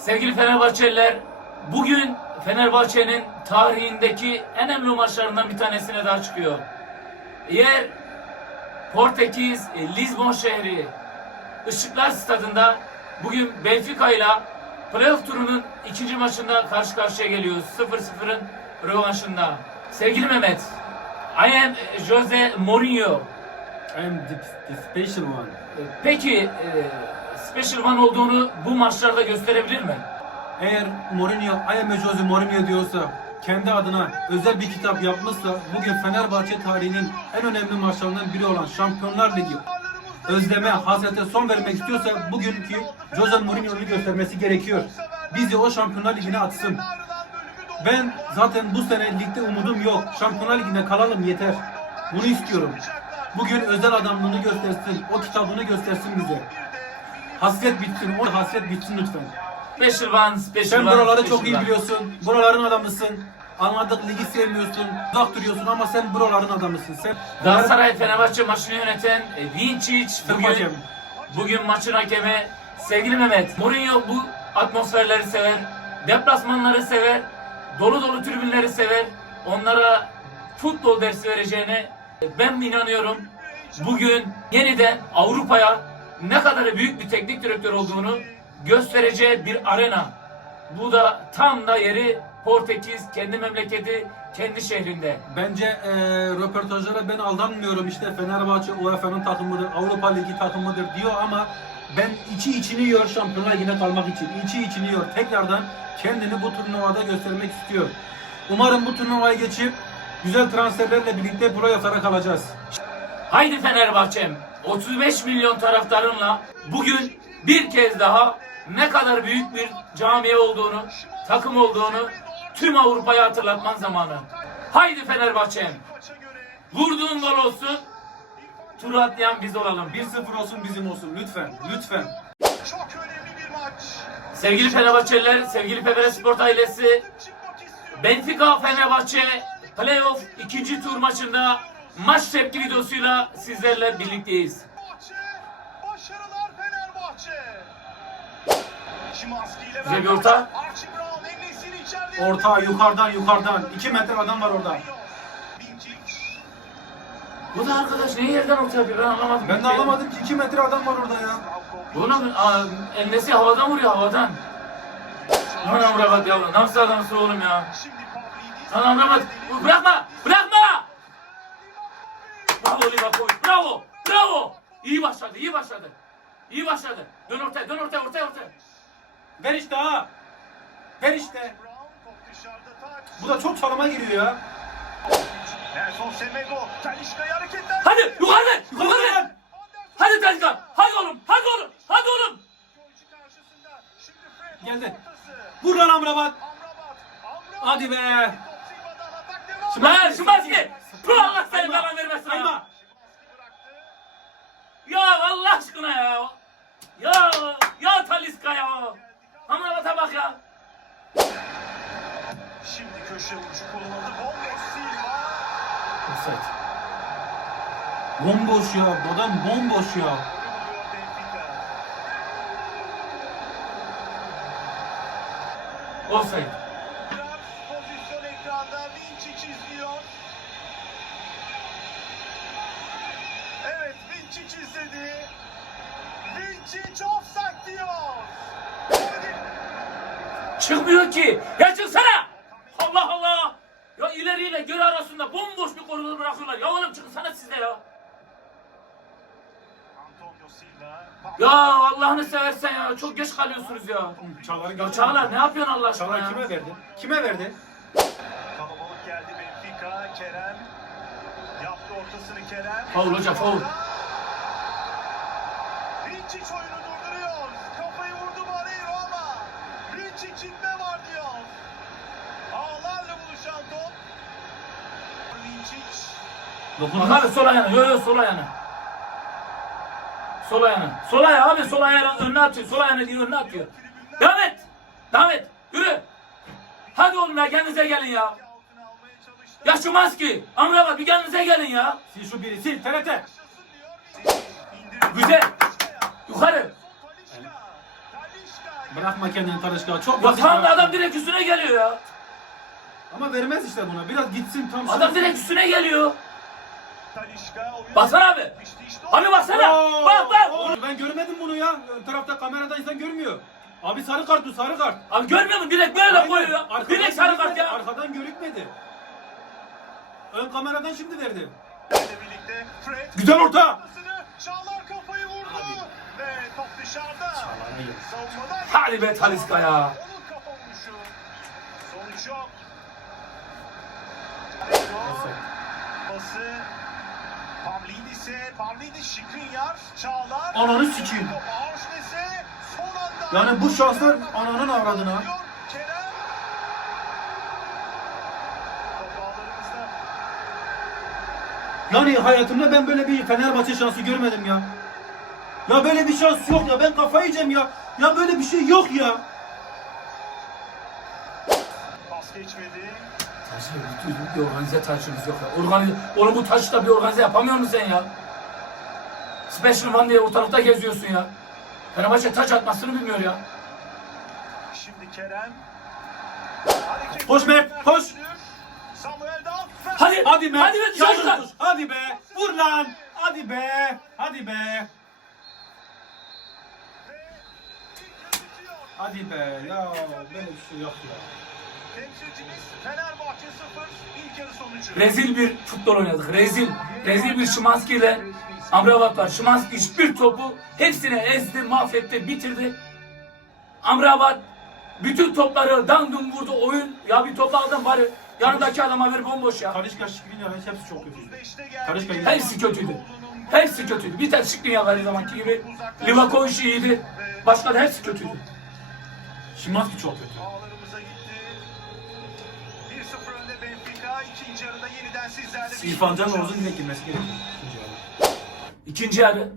Sevgili Fenerbahçeliler, bugün Fenerbahçe'nin tarihindeki en önemli maçlarından bir tanesine daha çıkıyor. Eğer Portekiz, e, Lizbon şehri Işıklar Stadında bugün Benfica ile playoff turunun ikinci maçında karşı karşıya geliyoruz. 0-0'ın rövanşında. Sevgili Mehmet, I am Jose Mourinho. I am the, the special one. Peki e, Special One olduğunu bu maçlarda gösterebilir mi? Eğer Mourinho, I am a Jose Mourinho diyorsa, kendi adına özel bir kitap yapmışsa, bugün Fenerbahçe tarihinin en önemli maçlarından biri olan Şampiyonlar Ligi özleme, hasrete son vermek istiyorsa bugünkü Jose Mourinho'yu göstermesi gerekiyor. Bizi o Şampiyonlar Ligi'ne atsın. Ben zaten bu sene ligde umudum yok. Şampiyonlar Ligi'nde kalalım yeter. Bunu istiyorum. Bugün özel adamlığını göstersin, o kitabını göstersin bize. Hasret bitsin, o hasret bitsin lütfen. Special One, Special Sen One, buraları Special çok iyi One. biliyorsun. Buraların adamısın. Anladık ligi sevmiyorsun. Uzak duruyorsun ama sen buraların adamısın. Sen Galatasaray Fenerbahçe maçını yöneten e, Sırf bugün, hakem. bugün maçın hakemi sevgili Mehmet Mourinho bu atmosferleri sever, deplasmanları sever, dolu dolu tribünleri sever. Onlara futbol dersi vereceğine e, ben inanıyorum. Bugün yeniden Avrupa'ya ne kadar büyük bir teknik direktör olduğunu göstereceği bir arena. Bu da tam da yeri Portekiz, kendi memleketi, kendi şehrinde. Bence eee röportajlara ben aldanmıyorum. İşte Fenerbahçe UEFA'nın takımıdır, Avrupa Ligi takımıdır diyor ama ben içi içini yiyor Şampiyonlar Ligi'ne kalmak için. İçi içini yiyor. Tekrardan kendini bu turnuvada göstermek istiyor. Umarım bu turnuvayı geçip güzel transferlerle birlikte playoff'lara kalacağız. Haydi Fenerbahçe'm 35 milyon taraftarınla bugün bir kez daha ne kadar büyük bir camiye olduğunu, takım olduğunu tüm Avrupa'ya hatırlatman zamanı. Haydi Fenerbahçe'm vurduğun gol olsun, tur atlayan biz olalım. 1-0 olsun bizim olsun lütfen. Lütfen. Çok. Sevgili Fenerbahçeliler, sevgili Fener Sport ailesi. Benfica Fenerbahçe playoff ikinci tur maçında maç tepki videosuyla sizlerle birlikteyiz. Başarılar Fenerbahçe. Güzel bir orta. Orta yukarıdan yukarıdan. 2 metre adam var orada. Bu da arkadaş ne yerden orta yapıyor ben anlamadım. Ben de anlamadım ki 2 metre adam var orada ya. Oğlum aa, Ennesi havadan vuruyor havadan. Aman Amrabat yavrum nasıl adamsın oğlum ya. Aman Amrabat bırakma bırakma. Bravo Livakovic bravo bravo. İyi başladı iyi başladı. İyi başladı. Dön ortaya dön ortaya ortaya ortaya. Ver işte ha. Ver işte. Bu da çok çalıma giriyor ya. Nelson Semedo. Talişka'yı hareketler. Hadi yukarı yukarı. Anderson. Hadi Tezkan hadi oğlum hadi oğlum hadi oğlum. Geldi. Vur lan. Amrabat. Hadi be. Ver Şimanski. Tu Allah seni belanı vermesin ya. Ya Allah aşkına ya. Ya ya Taliska ya. Amrabat'a bak ya. Şimdi köşe vuruşu kullanıldı. Bomboş Silva. Offside. Bomboş ya. Adam bomboş ya. Offside. İzledi. Vinčić offside diyor. Çıkmıyor ki. Ya çıksana. Allah Allah. Ya ileriyle göre arasında bomboş bir koridor bırakıyorlar. Ya oğlum çıksana siz de ya. Antonio Silva. Ya Allah'ını seversen ya. Çok geç kalıyorsunuz ya. Çağlar Ya Çağlar ne yapıyorsun Allah aşkına Çağlar ya? kime verdi? Kime verdi? Kalabalık geldi Benfica. Kerem. Yaptı ortasını Kerem. Faul hocam, faul. Vinčić oyunu durduruyor. Kafayı vurdu Barreiro ama Vinčić itme var diyor. Ağlarla buluşan top. Vinčić. Dokun. Bak abi sol ayağına. Yo yo sol ayağına. Sol ayağına. Sol ayağı abi sol ayağına önüne atıyor. Sol ayağını diyor önüne atıyor. Devam et. Devam et. Yürü. Hadi oğlum ya kendinize gelin ya. Yaşımaz ki. Amrabat bir kendinize gelin ya. Sil şu biri sil TRT. Güzel. Yukarı. Bırakma kendini Talişka. Çok Ya basit. tamam da adam direkt üstüne geliyor ya. Ama vermez işte buna. Biraz gitsin tam. Adam direkt üstüne geliyor. Baksana abi. Abi baksana. Oo, Bak bak. oo, Ben görmedim bunu ya. Ön tarafta kamerada insan görmüyor. Abi sarı kart bu sarı kart. Abi görmüyor musun? Direkt böyle Aynen. koyuyor. Arkadan Direkt sarı kart görükmedi, ya. Arkadan görükmedi. Ön kameradan şimdi verdi. Güzel orta. Top dışarıda. Hadi be Talisca ya. Sonuç yok. Pası Pavlidis'e. Pavlidis Şikrinyar. Çağlar. Ananı anda. Yani bu şanslar ananın avradına. Yani hayatımda ben böyle bir Fenerbahçe şansı görmedim ya. Ya böyle bir şans yok ya. Ben kafayı yiyeceğim ya. Ya böyle bir şey yok ya. Pas geçmedi. Taşı bir, bir organize taşımız yok ya. Organize, oğlum bu taşı da bir organize yapamıyor musun sen ya? Special One diye ortalıkta geziyorsun ya. Fenerbahçe taç atmasını bilmiyor ya. Şimdi Kerem. Hareket Koş Mert, koş. Samuel. Hadi. Hadi be. Hadi be dışarı. Hadi be. Vur lan. Hadi be. Hadi be. Hadi be. Ya böyle bir şey yok ya. Temsilcimiz Fenerbahçe 0. İlk yarı sonucu. Rezil bir futbol oynadık. Rezil. Rezil bir Şimanski ile Amrabat var. Şimanski hiçbir topu hepsine ezdi, mahvetti, bitirdi. Amrabat bütün topları dandum vurdu oyun. Ya bir top aldın bari yanındaki adama ver bomboş ya. Talişka Şikrinyar hepsi çok kötü. 35'te geldi. Karışka. Hepsi kötüydü. Hepsi kötüydü. Bir tek Şikrinyar her zamanki gibi. Livakovic iyiydi. Başka da hepsi kötüydü. Şimanski çok kötü. Ağlarımıza gitti. 1-0 önde Benfica. İkinci yarıda yeniden sizlerle. bir- İrfan Can Oğuz'un direkt girmesi gerekiyor. İkinci yarı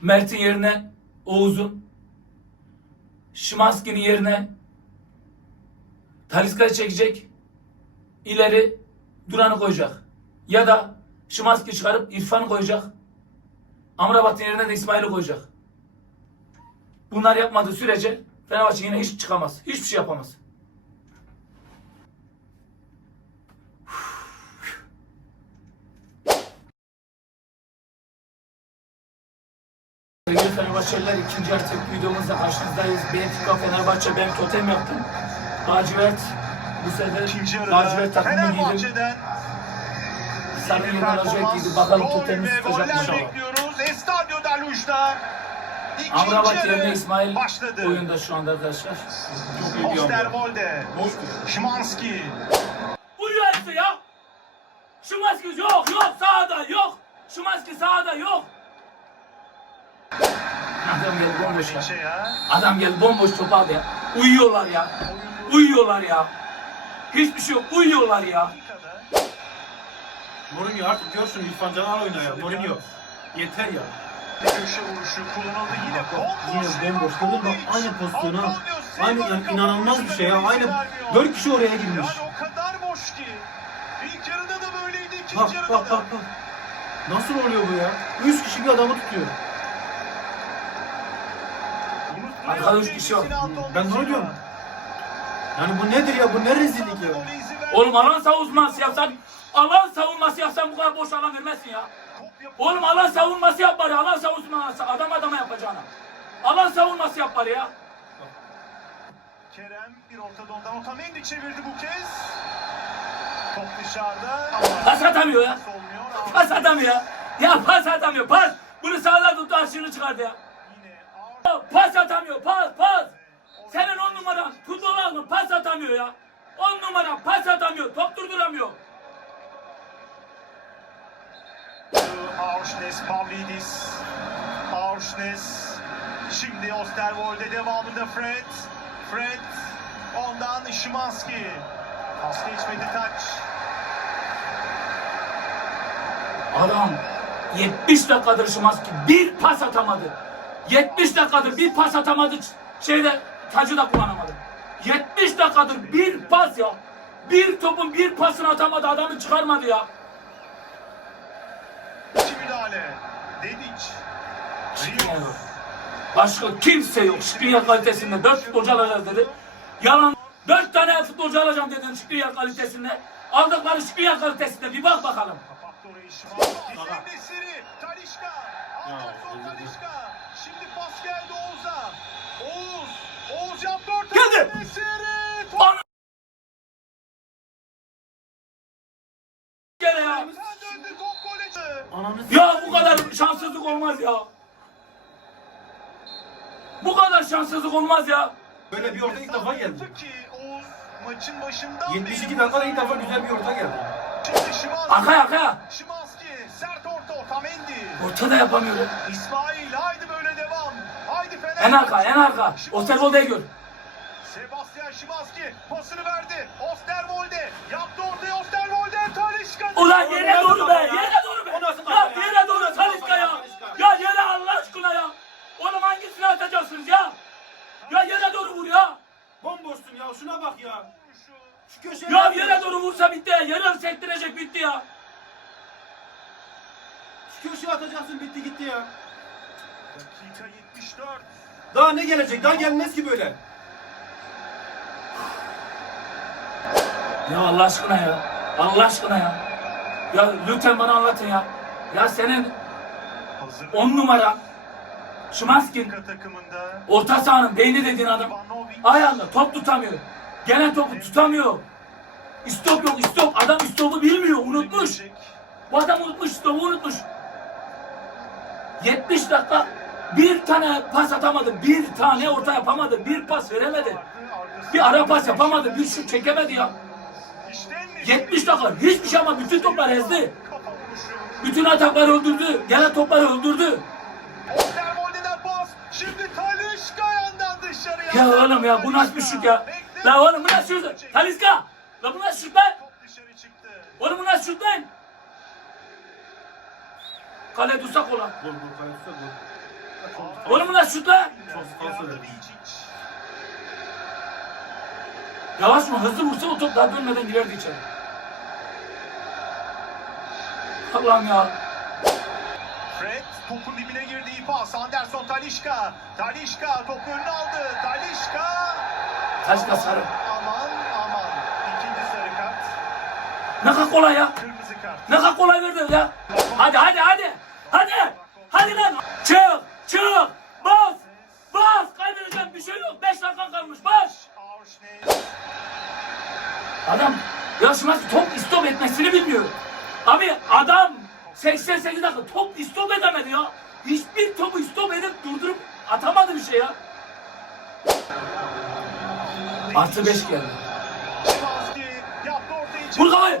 Mert'in yerine Oğuz'un Şimanski'nin yerine Taliska'yı çekecek ileri Duran'ı koyacak. Ya da Şimanski çıkarıp İrfan'ı koyacak. Amrabat'ın yerine de İsmail'i koyacak. Bunlar yapmadığı sürece Fenerbahçe yine hiç çıkamaz. Hiçbir şey yapamaz. Sevgili Fenerbahçeliler ikinci yarı videomuzda karşınızdayız. Benfica Fenerbahçe ben totem yaptım. Lacivert bu sefer lacivert takımını giydim. Sarı olacak performans, giydi. Bakalım ve tutacak inşallah. bekliyoruz. Estadio da Luz'da. İkinci Amrabat yerine İsmail başladı. oyunda şu anda arkadaşlar. Çok iyi bir. Osterwolde. Şimanski. Uyuyor hepsi ya. Şimanski yok yok sağda yok. Şimanski sağda yok. Adam geldi bomboş ya. Adam geldi bomboş top aldı ya. Uyuyorlar ya. Uyuyorlar ya. Hiçbir şey yok. Uyuyorlar ya. Mourinho artık gör şunu İrfan Can'ı al oyna ya. Mourinho. Yeter ya. Köşe vuruşu kullanıldı. Yine bomboş. Yine bomboş. Dedim bak aynı pozisyon ha. Antonio Aynı yani inanılmaz bir şey ya. Aynı dört kişi oraya girmiş. Yani o kadar boş ki. İlk yarıda da böyleydi, ikinci Bak yarıda bak da. bak bak. Nasıl oluyor bu ya? Üç kişi bir adamı tutuyor. Arkada üç kişi var. Ben Silva. diyorum. Yani bu nedir ya? Bu ne rezillik ya? Oğlum alan savunması yapsan alan savunması yapsan bu kadar boş alan vermezsin ya. Oğlum alan savunması yap bari. Alan savunması adam adama yapacağına. Alan savunması yap bari ya. Kerem bir ortada ondan Otamendi çevirdi bu kez. Top dışarıda. Pas atamıyor ya. Pas atamıyor ya. Ya pas atamıyor. Pas. Bunu sağdan tuttu aşırı çıkardı ya. Pas atamıyor. Pas pas. Senin on numaran futbol aldın pas atamıyor ya. On numara pas atamıyor. Top durduramıyor. Aursnes, Pavlidis. Aursnes. Şimdi Osterwolde devamında Fred. Fred. Ondan Şimanski. Pas geçmedi taç. Adam 70 dakikadır Şimanski bir pas atamadı. 70 dakikadır bir pas atamadı. Şeyde tacı da kullanamadı. 70 dakikadır bir pas ya. Bir topun bir pasını atamadı adamı çıkarmadı ya. Müdahale. Dedic. Rios. Başka kimse yok. Şükriye kalitesinde 4 futbolcu alacağız dedi. Yalan. 4 tane futbolcu alacağım dedin Şükriye kalitesinde. Aldıkları Şükriye kalitesinde bir bak bakalım. Kapattı orayı Şimanski. Nesiri. Talişka. Anderson Talişka. Şimdi pas geldi Oğuz'a. Oğuz. Oğuz yaptı orta. Geldi. Gene ya. Ya bu kadar şanssızlık olmaz ya. Bu kadar şanssızlık olmaz ya. Böyle bir orta ilk defa geldi. Maçın başından 72 dakikada ilk defa güzel bir orta geldi. Arkaya arkaya. Şimanski. Sert orta. Otamendi. Ortada yapamıyorum. İsmail. Haydi böyle devam. Haydi Fener. En arka en arka. Osterwolde'yi gör. Sebastian Şimanski pasını verdi. Osterwolde yaptı ortaya Osterwolde. Talişka. Ulan yere doğru be. Yere Ya yere doğru Talisca ya? Ya yere Allah aşkına ya. Oğlum hangisini atacaksınız ya? Ya yere doğru vur ya. Bomboşsun ya şuna bak ya. Şu köşeye Ya yere doğru vursa bitti ya. Yere sektirecek bitti ya. Şu köşeye atacaksın bitti gitti ya. Dakika 74. Daha ne gelecek? Daha gelmez ki böyle. Ya Allah aşkına ya. Allah aşkına ya. Ya lütfen bana anlatın ya. Ya senin. 10 numara takımında. orta sahanın beyni dediğin adam ayağında top tutamıyor. Gelen topu tutamıyor. İstop yok istop. Adam istopu bilmiyor. Unutmuş. Bu adam unutmuş. Istopu unutmuş. 70 dakika bir tane pas atamadı. Bir tane orta yapamadı. Bir pas veremedi. Bir ara pas yapamadı. Bir şut çekemedi ya. İşte 70 dakika hiçbir şey ama bütün toplar ezdi. Bütün atakları öldürdü. Gelen topları öldürdü. Osterwolde'den pas. Şimdi Talişka yandan dışarıya. Ya oğlum ya bu nasıl bir şut ya? La oğlum bu nasıl şut? Taliska! La bu nasıl şut lan? Top dışarı çıktı. Oğlum bu nasıl şut lan? Kale tutsak olan. Gol gol kalesi gol. Oğlum bu nasıl şut lan? Çok. Bilicic. Yavaş mı? Hızlı vursa o top daha dönmeden girerdi içeri. Allah'ım ya. Fred topun dibine girdi iyi pas. Anderson Talişka. Talişka topu önüne aldı. Talişka. Taliska sarı. Aman aman. İkinci sarı kart. Ne kadar kolay ya. Kırmızı kart. Ne kadar kolay verdi ya. Hadi hadi hadi. Hadi. Hadi lan. Çık. Çık. Bas. Bas. Kaybedeceğim bir şey yok. 5 dakika kalmış. Bas. Adam yarışmaz top istop etmesini bilmiyor. Abi adam 88 dakika top istop edemedi ya. Hiçbir topu istop edip durdurup atamadı bir şey ya. Artı 5 geldi. Vur kafayı.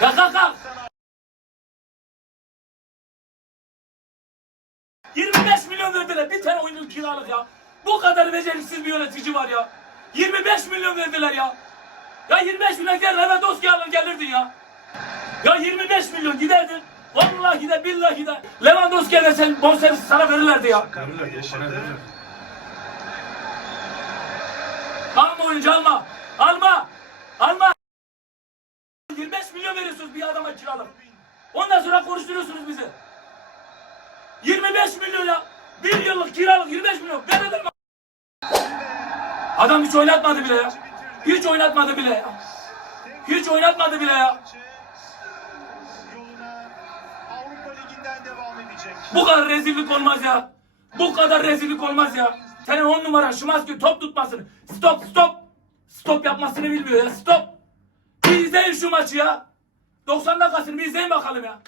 Ya kalk kalk. 25 milyon verdiler bir tane oyuncu kiralık ya. Bu kadar beceriksiz bir yönetici var ya. 25 milyon verdiler ya. Ya 25 milyon gel Lewandowski alır gelirdin ya. Ya 25 milyon giderdin. Vallahi gider billahi gider. Lewandowski'ye de sen bonservis sana verirlerdi ya. Sakarlığı Verirler, o parayı yaşadı. verirler. Alma oyuncu alma. Alma. Alma. 25 milyon veriyorsunuz bir adama kiralık. Ondan sonra konuşturuyorsunuz bizi. 25 milyon ya. Bir yıllık kiralık 25 milyon. Verelim mi? Adam hiç oynatmadı bile ya. Hiç oynatmadı bile ya. Hiç oynatmadı bile ya. Bu kadar rezillik olmaz ya. Bu kadar rezillik olmaz ya. Senin on numara Şimanski top tutmasını. Stop stop. Stop yapmasını bilmiyor ya. Stop. Bir izleyin şu maçı ya. 90 dakikasını bir izleyin bakalım ya.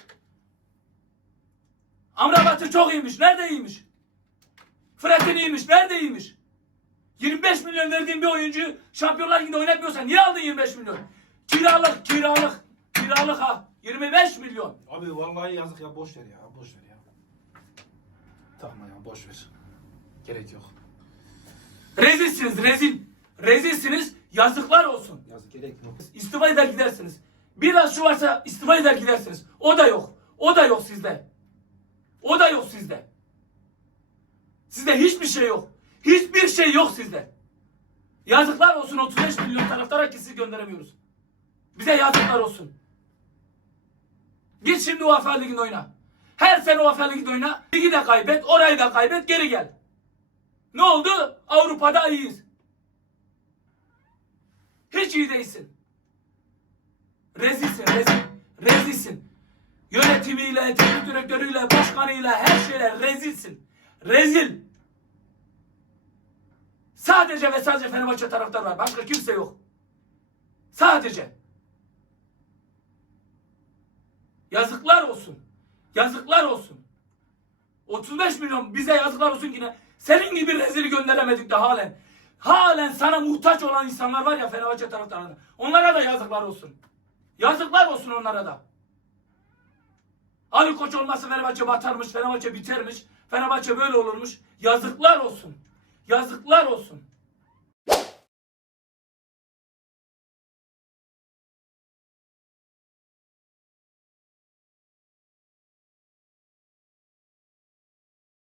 Amrabat'ı çok iyiymiş. Nerede iyiymiş? Fred'in iyiymiş. Nerede iyiymiş? 25 milyon verdiğin bir oyuncu Şampiyonlar Ligi'nde oynatmıyorsa niye aldın 25 milyon? Kiralık, kiralık, kiralık ha. 25 milyon. Abi vallahi yazık ya boş ver ya boş ver ya. Takma ya boş ver. Gerek yok. Rezilsiniz rezil. Rezilsiniz yazıklar olsun. Yazık gerek yok. İstifa eder gidersiniz. Biraz şu varsa istifa eder gidersiniz. O da yok. O da yok sizde. O da yok sizde. Sizde hiçbir şey yok. Hiçbir şey yok sizde. Yazıklar olsun 35 milyon taraftara ki siz gönderemiyoruz. Bize yazıklar olsun. Git şimdi UEFA Ligi'nde oyna. Her sene UEFA Ligi'nde oyna. Ligi de kaybet, orayı da kaybet, geri gel. Ne oldu? Avrupa'da iyiyiz. Hiç iyi değilsin. Rezilsin, rezil. Rezilsin. Yönetimiyle, teknik direktörüyle, başkanıyla, her şeyle rezilsin. Rezil. Sadece ve sadece Fenerbahçe taraftarı var. Başka kimse yok. Sadece. Yazıklar olsun. Yazıklar olsun. 35 milyon bize yazıklar olsun yine. Senin gibi rezili gönderemedik de halen. Halen sana muhtaç olan insanlar var ya Fenerbahçe taraftarlarına. Onlara da yazıklar olsun. Yazıklar olsun onlara da. Ali Koç olmasa Fenerbahçe batarmış, Fenerbahçe bitermiş, Fenerbahçe böyle olurmuş. Yazıklar olsun. Yazıklar olsun.